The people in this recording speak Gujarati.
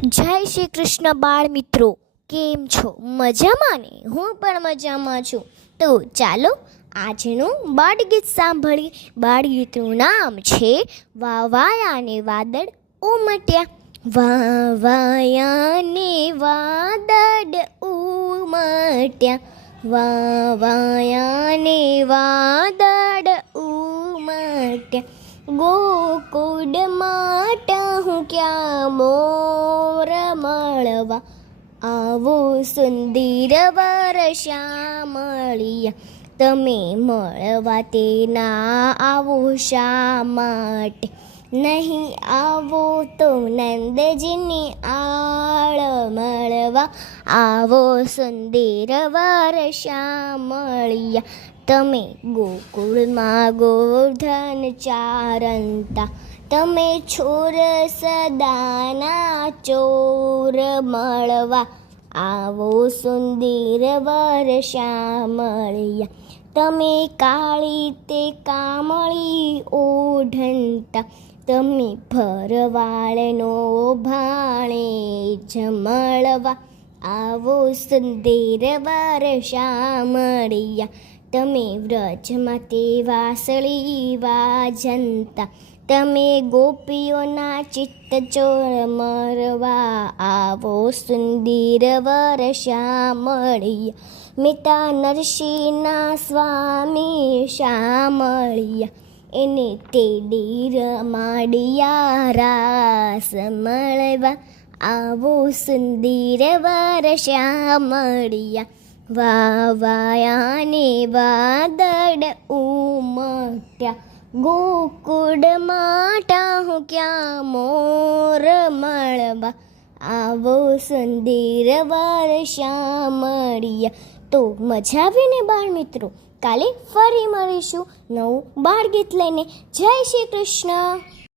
જય શ્રી કૃષ્ણ બાળ મિત્રો, કેમ છો? મજામાં ને? હું પણ મજામાં છું. તો ચાલો આજનું બાળગીત સાંભળીએ. બાળગીતનું નામ છે વાવાયા ને વાદળ ઉમટ્યા. વાવાયા ને વાદળ ઉમટ્યા, વાવાયા ને વાદળ ઉમટ્યા. ગોકુળમાં ટહુક્યા મોર મળવા, આવો સુંદર વર શ્યામળિયા. તમે મળવા તેના આવો શા માટે? નહીં આવો તો નંદજીની આળ મળવા, આવો સુંદર વર શ્યામળિયા. તમે ગોકુળમાં ગોવર્ધન ચારંતા, તમે છોર સદાના ચોર મળવા, આવો સુંદર વર શ્યામળિયા. તમે કાળી તે કામળી ઓઢંતા, તમે ભરવાળનો ભાણે જમળવા, આવો સુંદર વર શ્યામળિયા. તમે વ્રજમાં તે વાસળી વાજંતા, તમે ગોપીઓના ચિત્ત ચોર મરવા, આવો સુંદર વર શ્યામળિયા. મિતા નરસિંહના સ્વામી શ્યામળિયા, એને તેડી રમાડિયા રાસ મળવા, આવો સુંદર વર શ્યામળિયા. વાવાયા ને વાદળ ઉમટ્યા, ગોકુળમાં ટહુક્યા મોર મળવા, આવો સુંદર વર શ્યામળિયા. તો મજા આવીને બાળ મિત્રો? કાલે ફરી મળીશું નવું બાળગીત લઈને. જય શ્રી કૃષ્ણ.